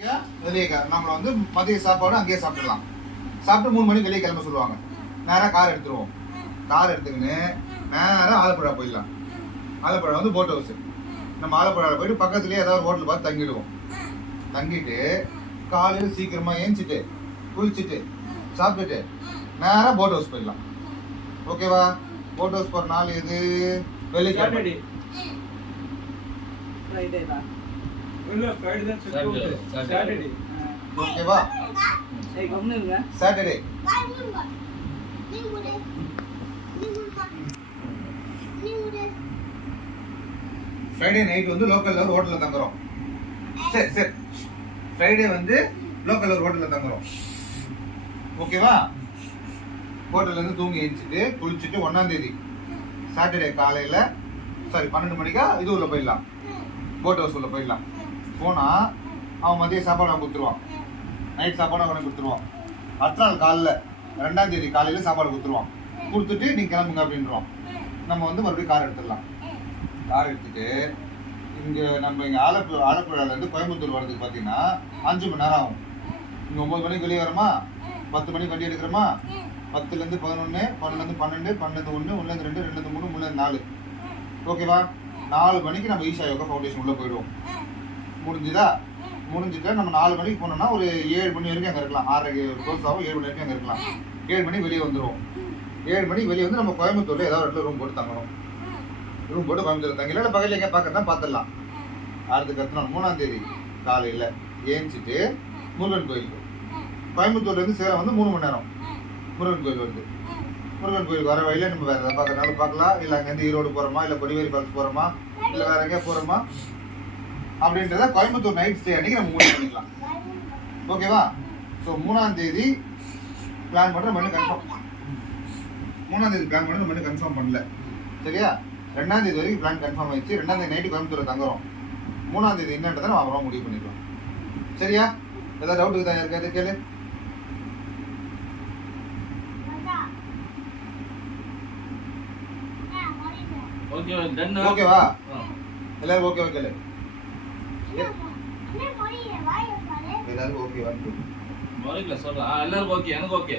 வெளியே நம்மளை வந்து மதிய சாப்பாடு அங்கேயே சாப்பிடலாம். சாப்பிட்டு 3 மணிக்கு வெளியே கிளம்ப சொல்லுவாங்க. நேராக கார் எடுத்துருவோம். கார் எடுத்துக்கின்னு நேராக ஆலப்புழா போயிடலாம். ஆலப்புழா வந்து போட் ஹவுஸ். நம்ம ஆலப்புழாவில் போயிட்டு பக்கத்துலேயே ஏதாவது ஹோட்டல் பார்த்து தங்கிடுவோம். தங்கிட்டு காலையில் சீக்கிரமாக ஏஞ்சிட்டு குளிச்சுட்டு சாப்பிட்டுட்டு நேராக போட் ஹவுஸ் போயிடலாம். ஓகேவா? போட் ஹவுஸ் போகிற நாள் எது? வெள்ளிக்கிழமை. ஓகேவா? சாட்டர்டே. ஃப்ரைடே நைட் வந்து லோக்கல்ல ஒரு ஹோட்டல்ல தங்குறோம். சரி ஃப்ரைடே வந்து லோக்கல்ல ஒரு ஹோட்டல்ல தங்குறோம். ஓகேவா? ஹோட்டல்ல இருந்து தூங்கி எழுந்திட்டு குளிச்சுட்டு 1ஆம் தேதி சாட்டர்டே காலையில 12 மணிக்கா இது உள்ள போயிடலாம். போட் ஹவுஸ் உள்ள போயிடலாம். போனால் அவன் மதிய சாப்பாடு அவன் கொடுத்துருவான். நைட் சாப்பாடு அவனை கொடுத்துருவான். அடுத்த நாள் காலையில் 2ஆம் தேதி காலையில் சாப்பாடு கொடுத்துருவான். கொடுத்துட்டு நீங்கள் கிளம்புங்க அப்படின்றான். நம்ம வந்து மறுபடியும் கார் எடுத்துடலாம். கார் எடுத்துட்டு இங்கே நம்ம இங்கே ஆலப்புழாலேருந்து கோயம்புத்தூர் வர்றதுக்கு பார்த்தீங்கன்னா 5 மணி நேரம் ஆகும். இங்கே 9 மணிக்கு வெளியே வரோமா, 10 மணிக்கு வண்டி எடுக்கிறோமா, 10லேருந்து 11, 11லேருந்து 12, 12லேருந்து 1, 1லேருந்து 2, 2லேருந்து 3, 3லேருந்து 4. ஓகேவா? 4 மணிக்கு நம்ம ஈஷா யோகா ஃபவுண்டேஷன் உள்ளே போயிடுவோம். முடிஞ்சுதா? முடிஞ்சுட்டு நம்ம 4 மணிக்கு போனோம்னா ஒரு 7 மணி வரைக்கும் அங்கே இருக்கலாம். 6:30 க்ளோஸ் ஆகும். 7 மணி வரைக்கும் அங்கே இருக்கலாம். 7 மணிக்கு வெளியே வந்துடுவோம். 7 மணிக்கு வெளியே வந்து நம்ம கோயம்புத்தூரில் ஏதாவது இடத்துல ரூம் போட்டு தங்கணும். ரூம் போட்டு கோயம்புத்தூர் தங்கல இல்லை பக்கத்தில் எங்கே பார்க்கறதா பார்த்துடலாம். அடுத்த நாள் 3ஆம் தேதி காலையில் ஏஞ்சிட்டு முருகன் கோயிலுக்கு. கோயம்புத்தூர்லேருந்து சேலம் வந்து 3 மணி நேரம் முருகன் கோயில் வருது. முருகன் கோயிலுக்கு வர வழியில் நம்ம வேறு எதாவது பார்க்கறனாலும் பார்க்கலாம். இல்லை அங்கேருந்து ஈரோடு போகிறோமா, இல்லை கொடிவேரி ஃபால்ஸ் போகிறோமா, இல்லை வேறு எங்கேயா போகிறோமா அப்படின்றத கோயம்புத்தூர் நைட் ஸ்டே அன்றைக்கி நம்ம முடிவு பண்ணிக்கலாம். ஓகேவா? ஸோ 3ஆம் தேதி பிளான் பண்ணுற நம்ம கன்ஃபார்ம் 3ஆம் தேதி பிளான் பண்ண நம்ம இன்னும் கன்ஃபார்ம் பண்ணல. சரியா? 2ஆம் தேதி வரைக்கும் பிளான் கன்ஃபார்ம் ஆயிடுச்சு. 2ஆம் தேதி நைட்டு கோயம்புத்தூரில் தங்குறோம். 3ஆம் தேதி என்னன்றதை நம்ம அப்புறம் முடிவு பண்ணிக்கலாம். சரியா? ஏதாவது டவுட் இருக்குதா? இருக்காது கேளு. ஓகேவா? எல்லாரும் ஓகே கேளு. எல்லாரும் ஓகே வந்து சொல்றேன். எல்லாரும் ஓகே, எனக்கு ஓகே.